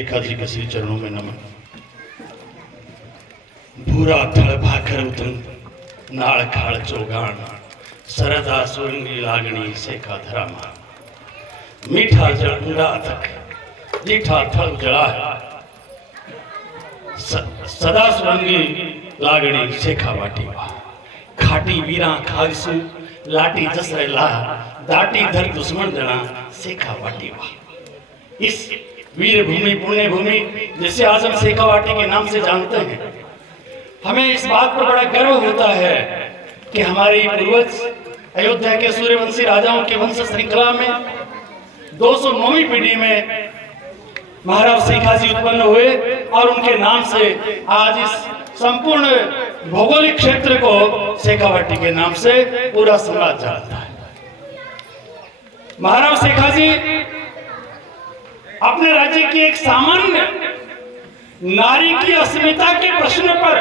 रेखा जी के श्री चरणों में नमन। भूरा थड़ भाकर उतन नाड़ खाड़ चौगान सरदा सुरंगी लागणी सेका धरामा मीठा जड़ा तक मीठा थड़ जड़ा सदा सुरंगी लागणी सेखा वाटी खाटी वीरा खागसु लाटी जसरे ला दाटी धर दुश्मन जना सेखा वाटी इस वीर भूमि पुण्य भूमि जिसे आज हम शेखावाटी के नाम से जानते हैं, हमें इस बात पर बड़ा गर्व होता है कि हमारे पूर्वज अयोध्या के सूर्यवंशी राजाओं के वंश श्रृंखला में 209वीं पीढ़ी में महाराज शेखा जी उत्पन्न हुए और उनके नाम से आज इस संपूर्ण भौगोलिक क्षेत्र को शेखावाटी के नाम से पूरा समाज जानता है। महाराज शेखा जी अपने राज्य की एक सामान्य नारी की अस्मिता के प्रश्न पर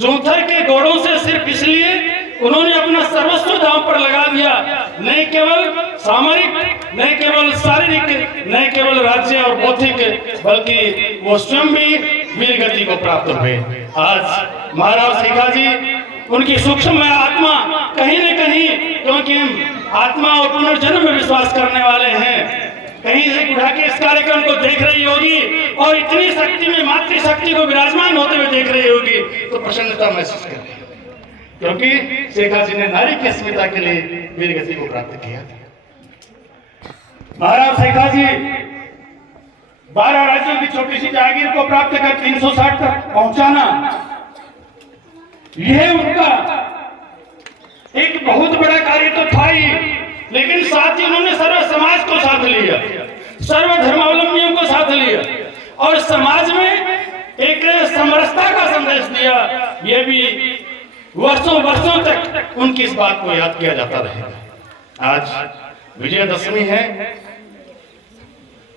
जूथर के घोड़ों से सिर्फ इसलिए उन्होंने अपना सर्वस्व दांव पर लगा दिया, नहीं केवल सामरिक, नहीं केवल शारीरिक, नहीं केवल राज्य और बौद्धिक, बल्कि वो स्वयं भी वीर गति को प्राप्त हुए। आज महाराज शेखा जी उनकी सूक्ष्म आत्मा कहीं न कहीं, क्योंकि हम आत्मा और पुनर्जन्म में विश्वास करने वाले हैं, कहीं से उठा के इस कार्यक्रम को देख रही होगी और इतनी शक्ति में मातृशक्ति को विराजमान होते हुए देख रही होगी तो प्रसन्नता महसूस कर रही होगी, क्योंकि शेखा जी ने नारी की अस्मिता के लिए वीर गति को प्राप्त किया। महाराज शेखा जी 12 राज्यों की छोटी सी जागीर को प्राप्त कर 360 तक पहुंचाना, यह उनका एक बहुत बड़ा कार्य तो था ही, लेकिन साथ ही उन्होंने सर्व समाज को साथ लिया, सर्व धर्मावलंबियों को साथ लिया और समाज में एक समरसता का संदेश दिया। यह भी वर्षों वर्षों तक उनकी इस बात को याद किया जाता रहेगा। आज विजयदशमी है,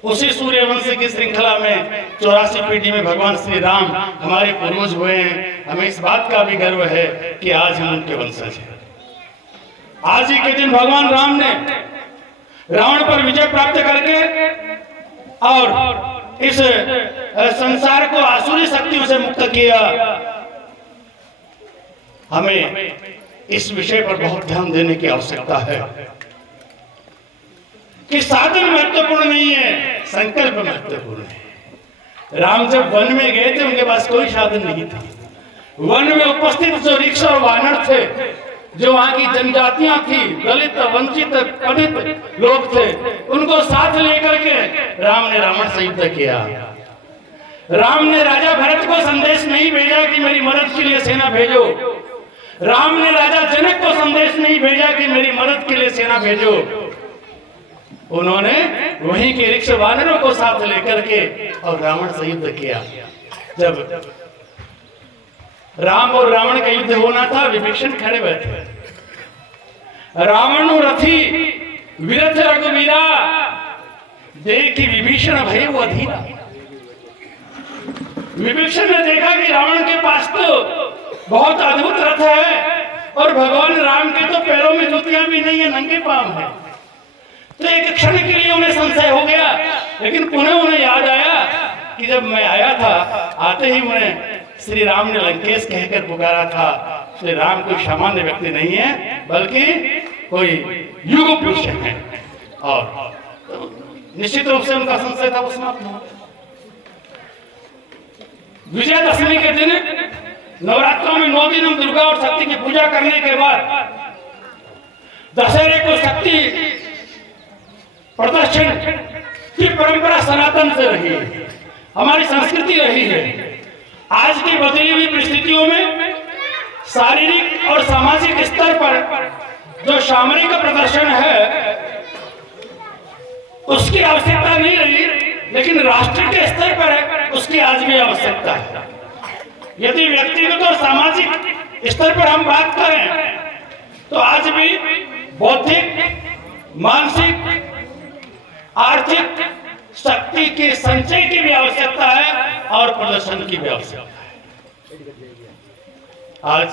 उसी सूर्यवंश की श्रृंखला में 84 पीढ़ी में भगवान श्री राम हमारे पूर्वज हुए हैं। हमें इस बात का भी गर्व है कि आज हम उनके वंशज हैं। आज ही के दिन भगवान राम ने रावण पर विजय प्राप्त करके और इस संसार को आसुरी शक्तियों से मुक्त किया। हमें इस विषय पर बहुत ध्यान देने की आवश्यकता है कि साधन महत्वपूर्ण नहीं है, संकल्प महत्वपूर्ण है। राम जब वन में गए थे उनके पास कोई साधन नहीं था। वन में उपस्थित जो ऋक्ष और वानर थे, जो वहां की जनजातियां थी, दलित वंचित पतित लोग थे, उनको साथ लेकर के राम ने रावण से युद्ध किया। राम ने राजा भरत को संदेश नहीं भेजा कि मेरी मदद के लिए सेना भेजो। राम ने राजा जनक को संदेश नहीं भेजा कि मेरी मदद के लिए सेना भेजो। उन्होंने वहीं के ऋक्ष वानरों को साथ लेकर के और रावण से युद्ध किया। जब राम और रावण का युद्ध होना था, विभीषण खड़े हुए थे। रावण रथी विरथ रघुवीरा देखी विभीषण भय वो अधीरा। विभीषण ने देखा कि रावण के पास तो बहुत अद्भुत रथ है और भगवान राम के तो पैरों में जूतियां भी नहीं है, नंगे पांव है। तो एक क्षण के लिए उन्हें संशय हो गया, लेकिन पुनः उन्हें याद आया कि जब मैं आया था, आते ही उन्हें श्री राम ने लंकेश कहकर पुकारा था। श्री राम कोई सामान्य व्यक्ति नहीं है, बल्कि कोई युग पुरुष है और निश्चित रूप से उनका संशय था वो समाप्त हुआ। विजयदशमी के दिन नवरात्रों में 9 दिन हम दुर्गा और शक्ति की पूजा करने के बाद दशहरे को शक्ति प्रदर्शन की परंपरा सनातन से रही है, हमारी संस्कृति रही है। आज की बदली हुई परिस्थितियों में शारीरिक और सामाजिक स्तर पर जो सामरिक प्रदर्शन है उसकी आवश्यकता नहीं रही, लेकिन राष्ट्र के स्तर पर उसकी आज भी आवश्यकता है। यदि व्यक्तिगत और सामाजिक स्तर पर हम बात करें तो आज भी बौद्धिक, मानसिक, आर्थिक शक्ति के संचय की भी आवश्यकता है और प्रदर्शन की भी आवश्यकता है। आज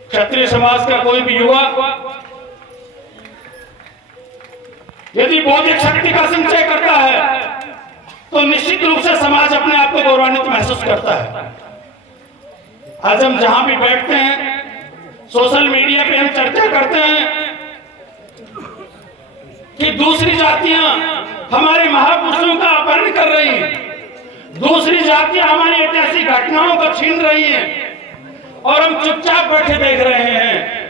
क्षत्रिय समाज का कोई भी युवा यदि बौद्धिक शक्ति का संचय करता है को गौरवान्वित महसूस करता है। आज हम जहां भी बैठते हैं, सोशल मीडिया पे हम चर्चा करते हैं कि दूसरी जातियां हमारे महापुरुषों का अपहरण कर रही हैं, दूसरी जातियां हमारी ऐतिहासिक घटनाओं को छीन रही हैं और हम चुपचाप बैठे देख रहे हैं।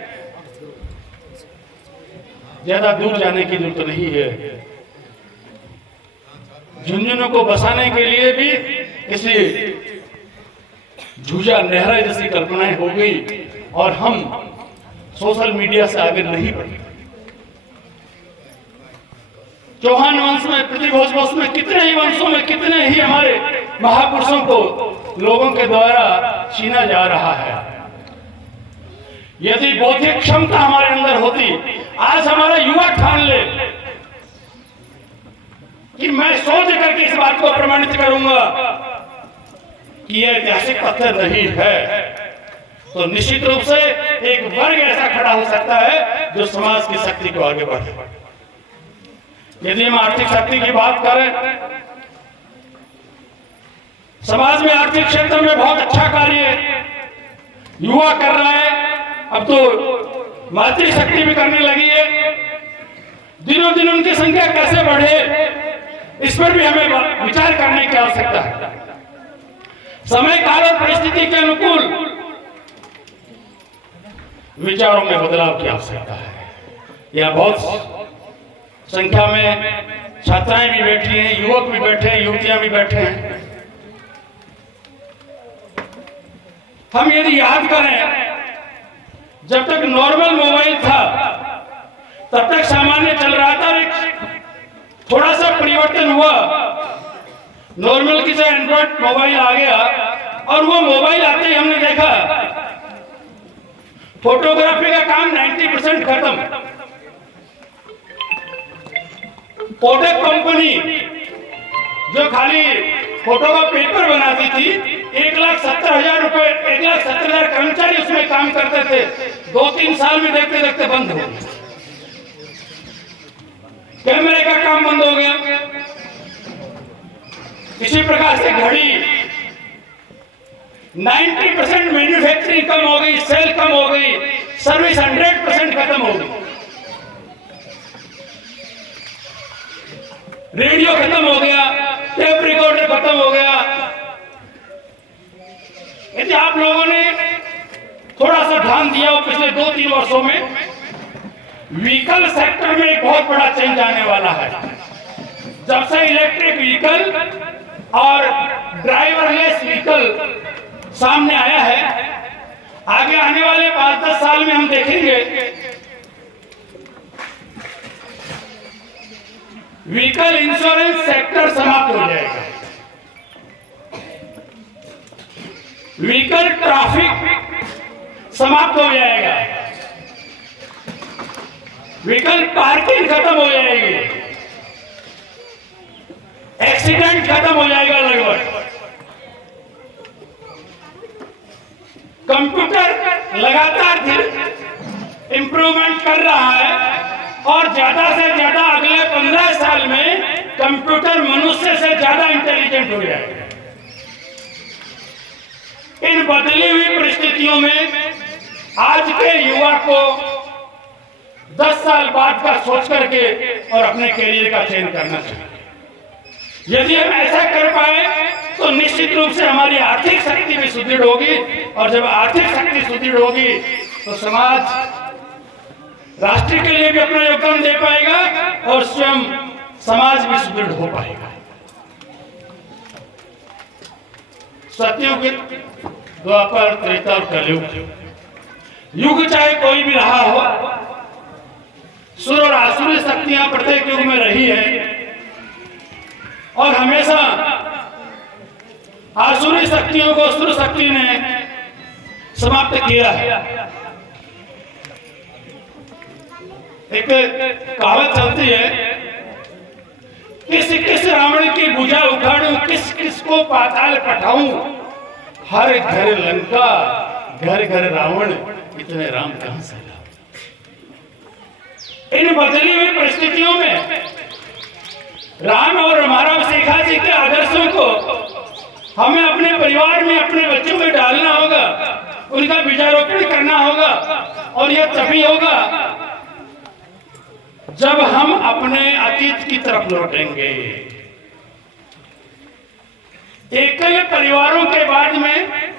ज्यादा दूर जाने की जरूरत नहीं है। झुंझुनू को बसाने के लिए भी किसी झूझा नहरा जैसी कल्पनाएं हो गई और हम सोशल मीडिया से आगे नहीं बढ़े। चौहान वंश में, प्रतिभोज वंश में, कितने ही वंशों में कितने ही हमारे महापुरुषों को लोगों के द्वारा छीना जा रहा है। यदि बौद्धिक क्षमता हमारे अंदर होती, आज हमारा युवा ठान ले कि मैं सोच करके इस बात को प्रमाणित करूंगा कि यह ऐतिहासिक तथ्य नहीं है, तो निश्चित रूप से एक वर्ग ऐसा खड़ा हो सकता है जो समाज की शक्ति को आगे बढ़े। यदि हम आर्थिक शक्ति की बात करें, समाज में आर्थिक क्षेत्र में बहुत अच्छा कार्य युवा कर रहा है। अब तो मातृशक्ति भी करने लगी है। दिनों दिन उनकी संख्या कैसे बढ़े, इस पर भी हमें विचार करने की आवश्यकता है। समय काल और परिस्थिति के अनुकूल विचारों में बदलाव की आवश्यकता है। यह बहुत संख्या में छात्राएं भी बैठी हैं, युवक भी बैठे हैं, युवतियां भी बैठे हैं। हम यदि याद करें, जब तक नॉर्मल मोबाइल था तब तक सामान्य चल रहा था। एक थोड़ा सा परिवर्तन हुआ, नॉर्मल की जगह एंड्रॉइड मोबाइल आ गया और वो मोबाइल आते ही हमने देखा फोटोग्राफी का काम 90% खत्म। कोडक कंपनी जो खाली फोटो का पेपर बनाती थी, 1,70,000 रुपए, 1,70,000 कर्मचारी उसमें काम करते थे, 2-3 साल में देखते देखते बंद हो गया। कैमरे का काम बंद हो गया। इसी प्रकार से घड़ी 90% मैन्युफैक्चरिंग कम हो गई, सेल कम हो गई, सर्विस 100% खत्म हो गई। रेडियो खत्म हो गया, टेप रिकॉर्डर खत्म हो गया। यदि आप लोगों ने थोड़ा सा ध्यान दिया हो पिछले 2-3 वर्षों में, व्हीकल सेक्टर में एक बहुत बड़ा चेंज आने वाला है। जब से इलेक्ट्रिक व्हीकल और ड्राइवरलेस व्हीकल सामने आया है, आगे आने वाले 5-10 साल में हम देखेंगे व्हीकल इंश्योरेंस सेक्टर समाप्त हो जाएगा। व्हीकल ट्रैफिक समाप्त हो जाएगा। व्हीकल पार्किंग खत्म हो जाएगी। एक्सीडेंट खत्म हो जाएगा लगभग। कंप्यूटर लगातार इंप्रूवमेंट कर रहा है और ज्यादा से ज्यादा अगले 15 साल में कंप्यूटर मनुष्य से ज्यादा इंटेलिजेंट हो जाएगा। इन बदली हुई परिस्थितियों में आज के युवा को 10 साल बाद का सोच करके और अपने कैरियर का चयन करना चाहिए। यदि हम ऐसा कर पाए तो निश्चित रूप से हमारी आर्थिक शक्ति भी सुदृढ़ होगी और जब आर्थिक शक्ति सुदृढ़ होगी तो समाज राष्ट्र के लिए भी अपना योगदान दे पाएगा और स्वयं समाज भी सुदृढ़ हो पाएगा। सतयुग, द्वापर, त्रेता और कलयुग, युग चाहे कोई भी रहा हो, सुर और आसुरी शक्तियां प्रत्येक युग में रही है और हमेशा आसुरी शक्तियों को सुर शक्ति ने समाप्त किया है। एक कहावत चलती है, किस किस रावण की भुजा उखाड़ूं, किस किस को पाताल पठाऊं, हर घर लंका घर घर रावण, इतने राम कहां से लाऊं। इन बदली हुई परिस्थितियों में राम और महाराज शेखा जी के आदर्शों को हमें अपने परिवार में अपने बच्चों में डालना होगा, उनका बीजारोपण करना होगा। और यह तभी होगा जब हम अपने अतीत की तरफ लौटेंगे। एकल परिवारों के बाद में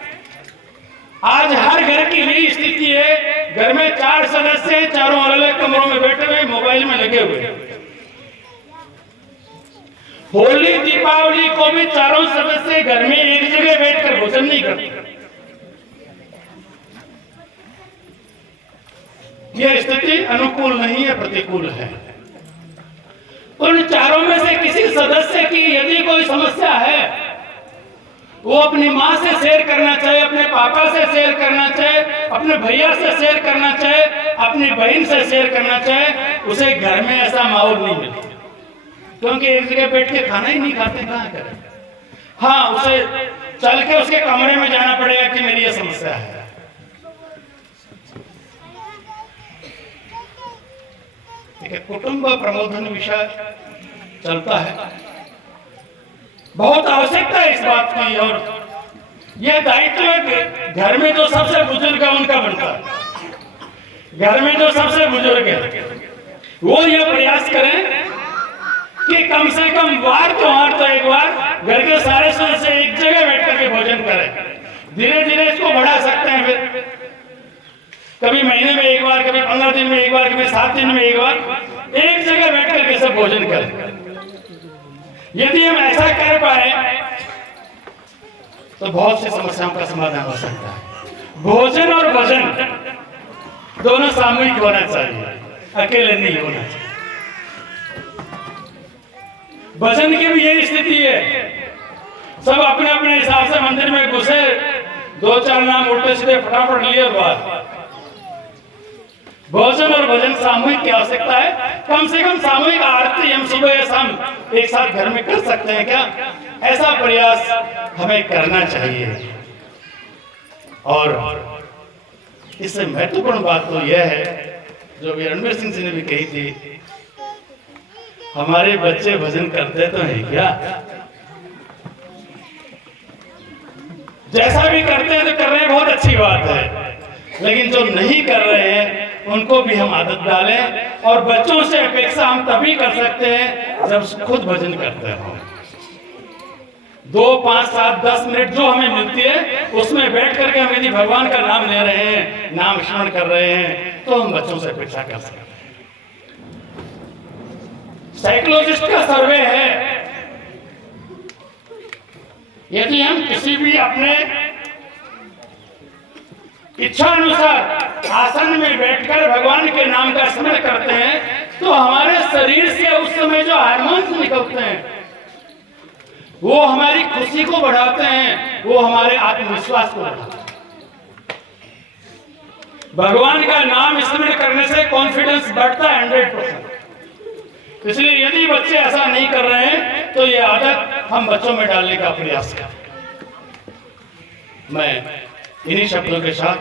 आज हर घर की यही स्थिति है। घर में 4 सदस्य हैं, चारों अलग अलग कमरों में बैठे हुए, मोबाइल में लगे हुए। होली दीपावली को भी चारों सदस्य घर में एक जगह बैठकर भोजन नहीं करते। यह स्थिति अनुकूल नहीं है, प्रतिकूल है। उन चारों में से किसी सदस्य की यदि कोई समस्या है, वो अपनी माँ से शेयर करना चाहे, अपने पापा से शेयर करना चाहे, अपने भैया से शेयर करना चाहे, अपनी बहन से शेयर करना चाहे, उसे घर में ऐसा माहौल नहीं मिलता, क्योंकि एक जगह बैठ के खाना ही नहीं खाते, कहाँ करें। हाँ, उसे चल के उसके कमरे में जाना पड़ेगा कि मेरी ये समस्या है। कुटुंब प्रबोधन विषय चलता है, बहुत आवश्यकता है इस बात की। और यह दायित्व घर में जो सबसे बुजुर्ग है उनका बनता है। घर में जो सबसे बुजुर्ग है वो यह प्रयास करें कि कम से कम बार तो एक बार घर के सारे सदस्य एक जगह बैठ करके भोजन करें। धीरे धीरे इसको बढ़ा सकते हैं, फिर कभी महीने में एक बार, कभी 15 दिन में एक बार, कभी 7 दिन में एक बार, एक जगह बैठ करके सब भोजन करें। यदि हम ऐसा कर पाए तो बहुत सी समस्याओं का समाधान हो सकता है। भोजन और भजन दोनों सामूहिक होना चाहिए, अकेले नहीं होना चाहिए। भजन की भी यही स्थिति है, सब अपने अपने हिसाब से मंदिर में घुसे, 2-4 नाम उल्टे सीधे फटाफट लिए और बात। भोजन और भजन सामूहिक की आवश्यकता है। कम से कम सामूहिक आरती हम सुबह या शाम एक साथ घर में कर सकते हैं क्या? ऐसा प्रयास हमें करना चाहिए। और इससे महत्वपूर्ण बात तो यह है जो भी रणवीर सिंह जी ने भी कही थी, हमारे बच्चे भजन करते तो हैं क्या? जैसा भी करते हैं तो कर रहे हैं, बहुत अच्छी बात है, लेकिन जो नहीं कर रहे हैं उनको भी हम आदत डालें। और बच्चों से अपेक्षा हम तभी कर सकते हैं जब खुद भजन करते हो। 2, 5, 7, 10 मिनट जो हमें मिलती है उसमें बैठ करके हम यदि भगवान का नाम ले रहे हैं, नाम स्मरण कर रहे हैं, तो हम बच्चों से अपेक्षा कर सकते हैं। साइकोलॉजिस्ट का सर्वे है, यदि हम किसी भी अपने इच्छा अनुसार आसन में बैठकर भगवान के नाम का स्मरण करते हैं तो हमारे शरीर से उस समय जो हार्मोन्स निकलते हैं वो हमारी खुशी को बढ़ाते हैं, वो हमारे आत्मविश्वास को बढ़ाते हैं। भगवान का नाम स्मरण करने से कॉन्फिडेंस बढ़ता है 100%। इसलिए यदि बच्चे ऐसा नहीं कर रहे हैं तो ये आदत हम बच्चों में डालने का प्रयास करें। मैं इन्हीं शब्दों के साथ